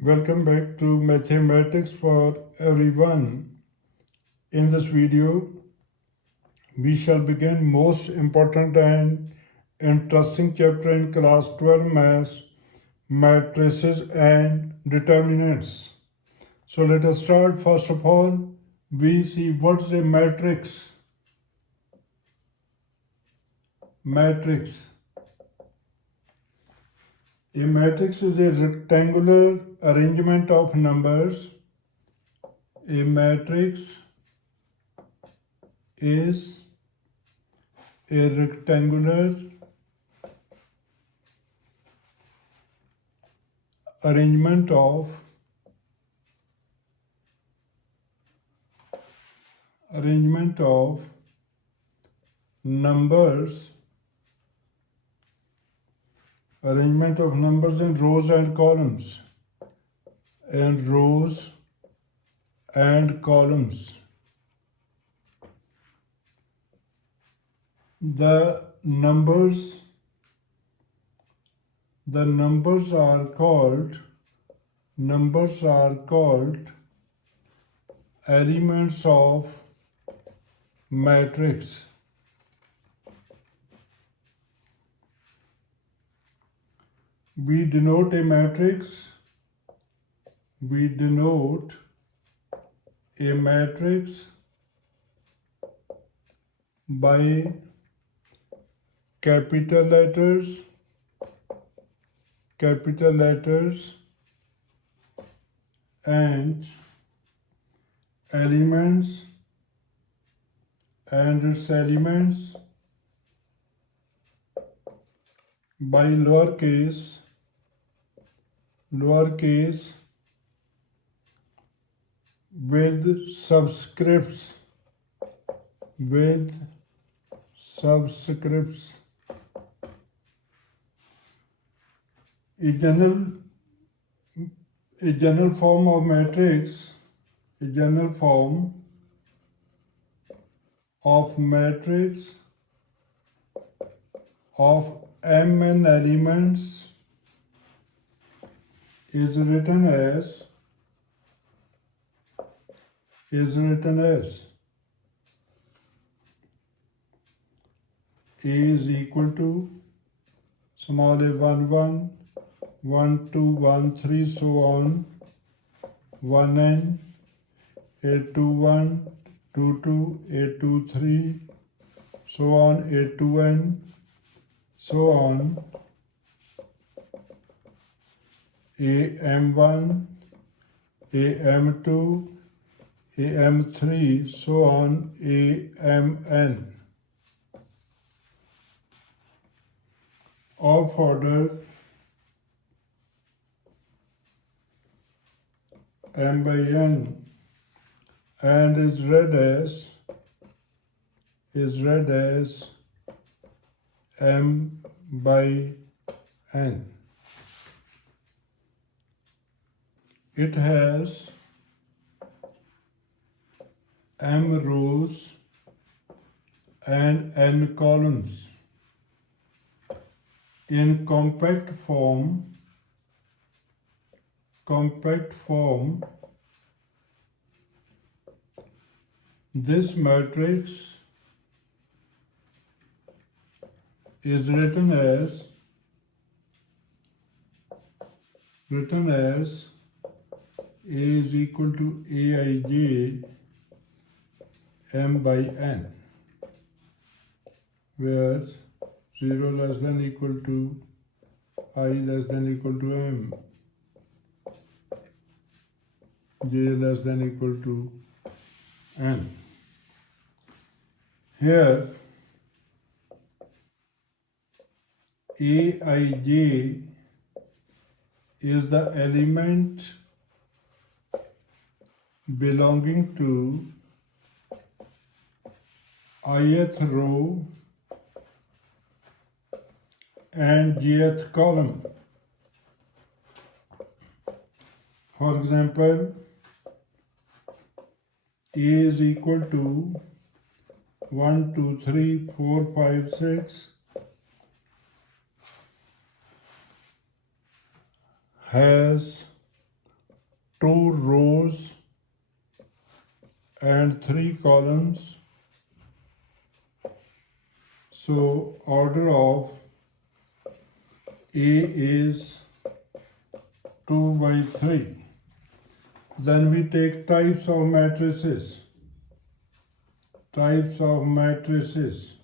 Welcome back to Mathematics for Everyone. In this video, we shall begin most important and interesting chapter in class 12 maths, matrices and determinants. So let us start. First of all, we see what's a matrix. Matrix. A matrix is a rectangular arrangement of numbers. A matrix is a rectangular arrangement of numbers in rows and columns the numbers are called elements of matrix. We denote a matrix by capital letters and elements and its elements by lowercase with subscripts. A general form of matrix of mn elements is written as A is equal to small a 1 1 1 2 1 3 so on 1n a 2 1 2 2 a 2 3 so on a 2n so on a m1 a m2 a m3 so on a mn of order m by n and is read as m by n. It has m rows and n columns. In compact form, this matrix is written as A is equal to Aij m by n, where 0 less than equal to I less than equal to m, j less than equal to n. Here Aij is the element belonging to ith row and jth column. For example, A is equal to 1 2 3 4 5 6 has 2 rows and 3 columns. So order of A is 2 by 3. Then we take types of matrices. Types of matrices.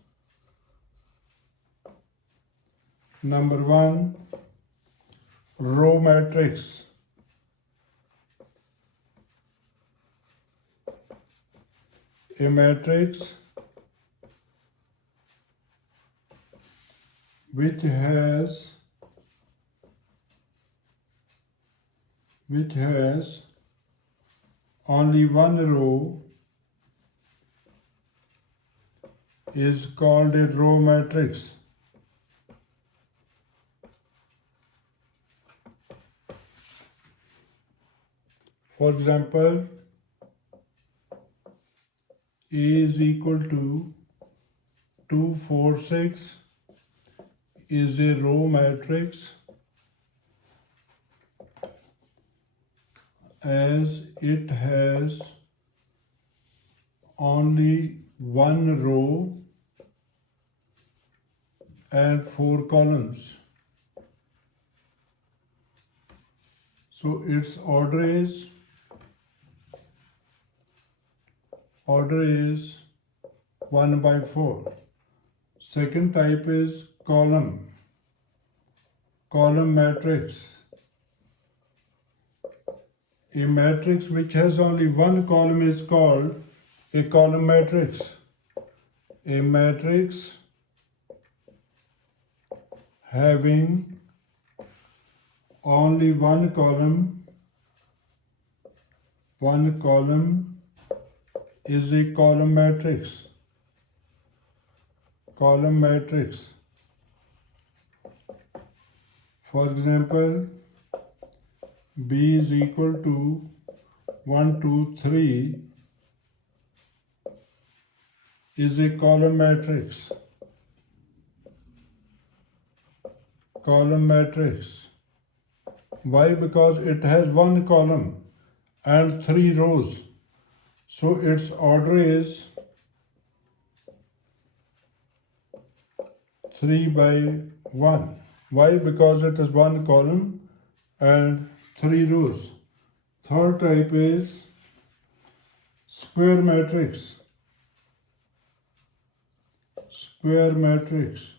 Number 1, row matrix. A matrix which has only one row is called a row matrix. For example, A is equal to 2, 4, 6 is a row matrix as it has only one row and 4 columns. So its order is 1 by 4. Second type is column matrix. A matrix which has only one column is called a column matrix. A matrix having only one column is a column matrix. Column matrix. For example, B is equal to 1, 2, 3 is a column matrix. Column matrix. Why? Because it has one column and 3 rows. So its order is 3 by 1. Why? Because it has one column and 3 rows. Third type is square matrix. Square matrix.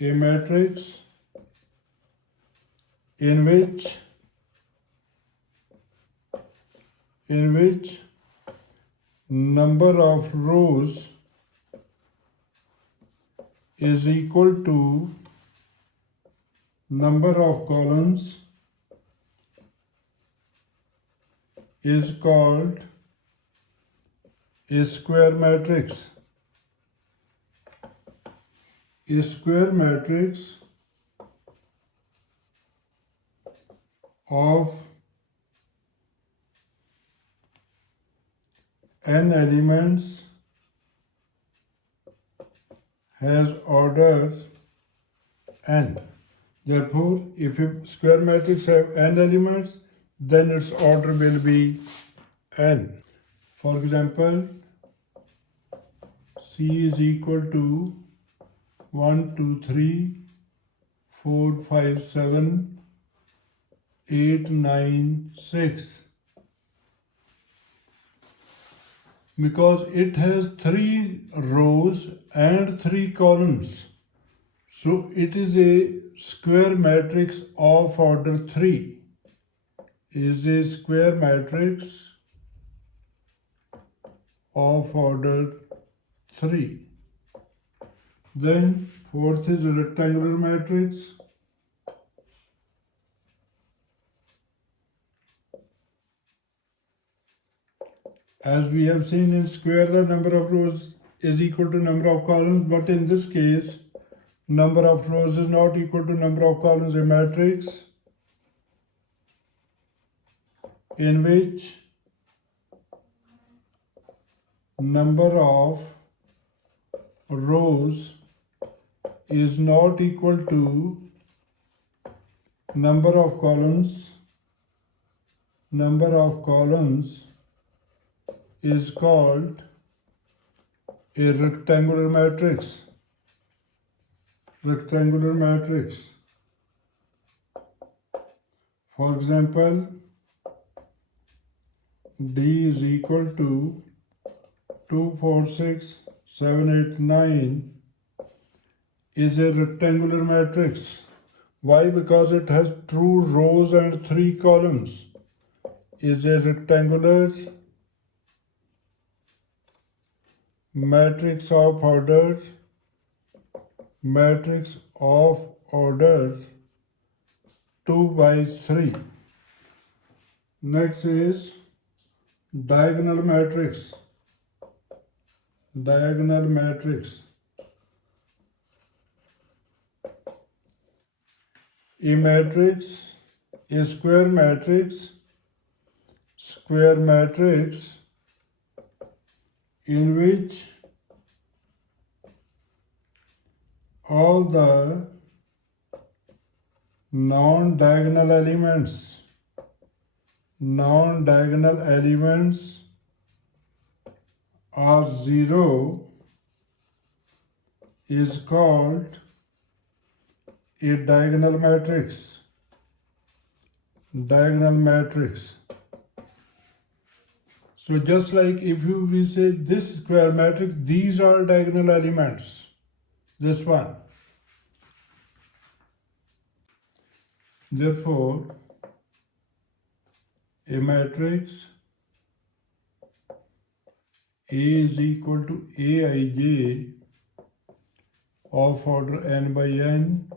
A matrix in which number of rows is equal to number of columns is called a square matrix. A square matrix of n elements has order n. Therefore, if a square matrix have n elements, then its order will be n. For example, C is equal to 1, 2, 3, 4, 5, 7, 8, 9, 6. Because it has 3 rows and 3 columns. So it is a square matrix of order 3. Is a square matrix of order 3. Then fourth is a rectangular matrix. As we have seen in square, the number of rows is equal to number of columns, but in this case, number of rows is not equal to number of columns. A matrix in which number of rows is not equal to number of columns is called a rectangular matrix. For example, D is equal to 2, 4, 6, 7, 8, 9 is a rectangular matrix. Why? Because it has 2 rows and 3 columns. Is a rectangular matrix of order 2 by 3. Next is diagonal matrix. A matrix, a square matrix in which all the non-diagonal elements are 0 is called a diagonal matrix. So just like if we say this square matrix, these are diagonal elements. This one. Therefore, a matrix A is equal to Aij of order n by n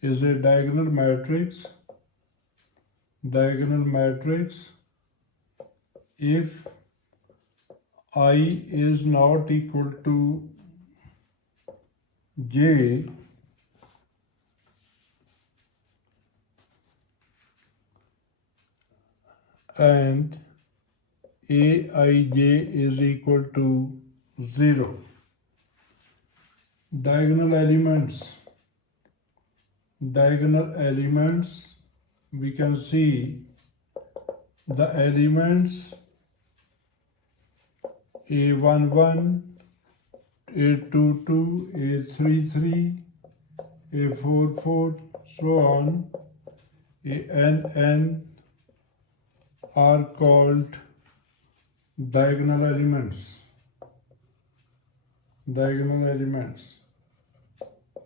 is a diagonal matrix if I is not equal to j and Aij is equal to 0. Diagonal elements, we can see the elements A11, A22, A33, A44, so on, ANN are called diagonal elements.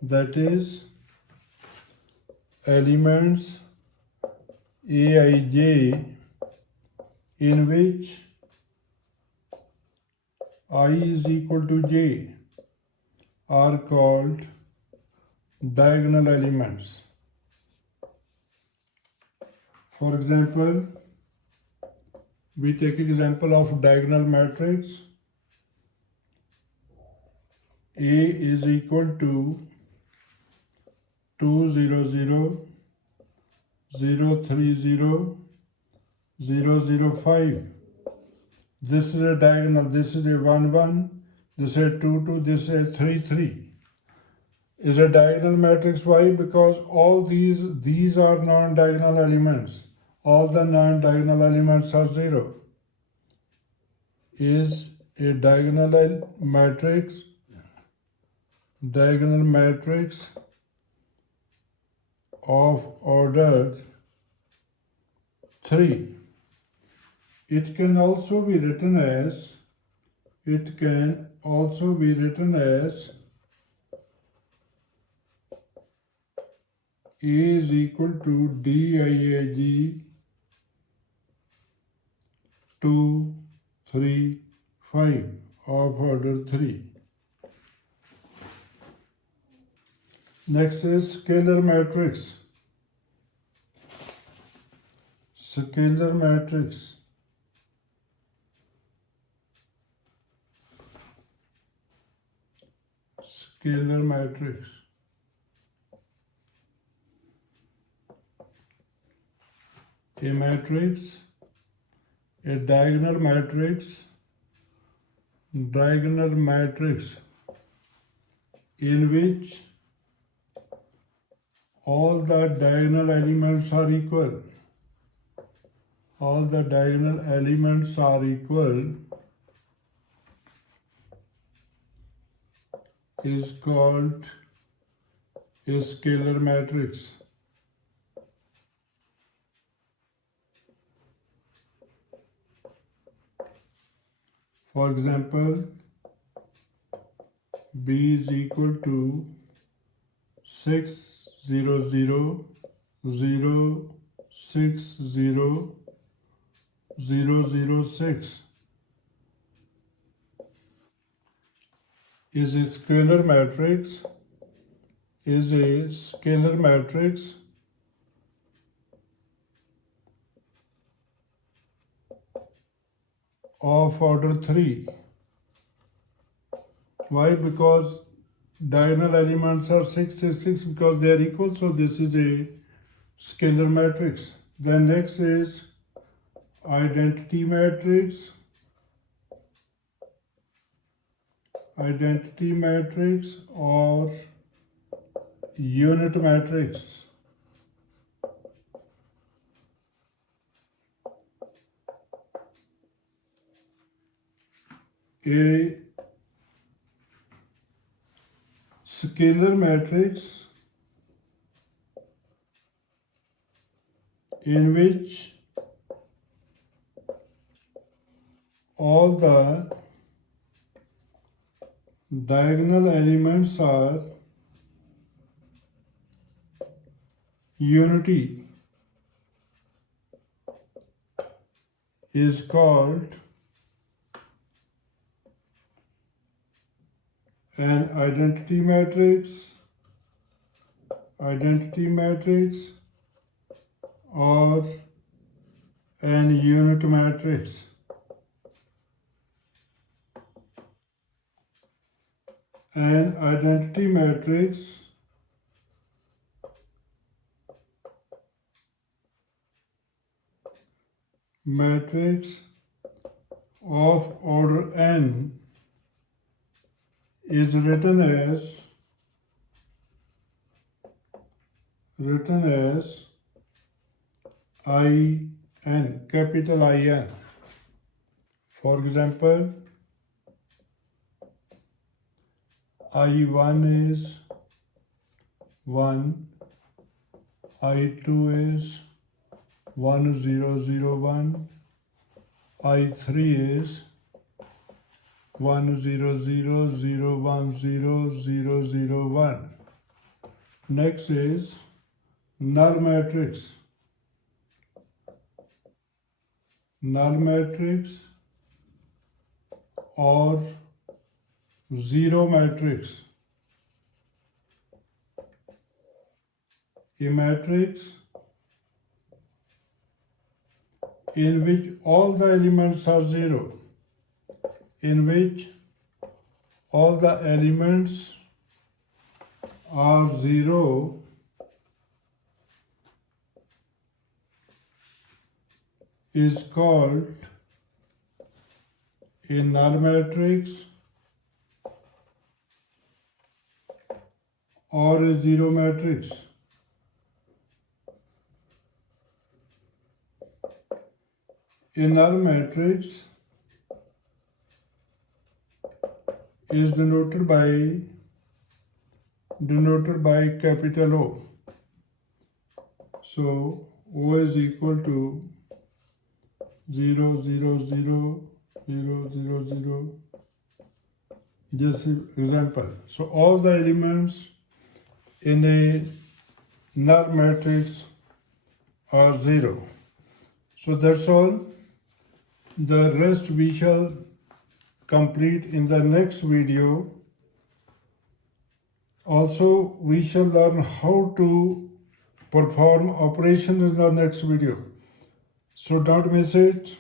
That is, elements Aij in which I is equal to j are called diagonal elements. For example, we take example of diagonal matrix. A is equal to 2, 0, 0, 0, 3, 0, 0, 0, 5. This is a diagonal, this is a 1, 1, this is a 2, 2, this is a 3, 3. Is a diagonal matrix. Why? Because all these are non-diagonal elements. All the non-diagonal elements are 0. Is a diagonal matrix of order 3. It can also be written as A is equal to DIAG 2, 3, 5 of order 3. Next is scalar matrix. A matrix, a diagonal matrix in which all the diagonal elements are equal. All the diagonal elements are equal is called a scalar matrix. For example, B is equal to 6 0 0 0 6 0 0 0 6 is a scalar matrix of order 3. Why? Because diagonal elements are 6 is 6 because they are equal, so this is a scalar matrix. Then next is identity matrix. Identity matrix or unit matrix. A scalar matrix in which all the diagonal elements are unity is called an identity matrix or an unit matrix. An identity matrix of order n is written as IN, capital IN. For example, I1 is 1, I2 is 1 0 0 1, I3 is 1 0 0 0 1 0 0 0 1. Next is null matrix. Null matrix or zero matrix. A matrix in which all the elements are zero. In which all the elements are zero is called a null matrix or a zero matrix. A null matrix is denoted by capital O. So O is equal to 0 0 0 0 0 0. Just example. So all the elements in a null matrix are zero. So that's all. The rest we shall complete in the next video. Also, we shall learn how to perform operations in the next video. So don't miss it.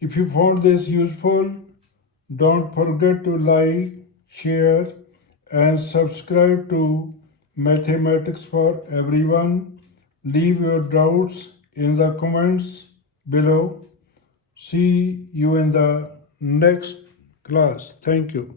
If you found this useful, don't forget to like, share, and subscribe to Mathematics for Everyone. Leave your doubts in the comments below. See you in the next class. Thank you.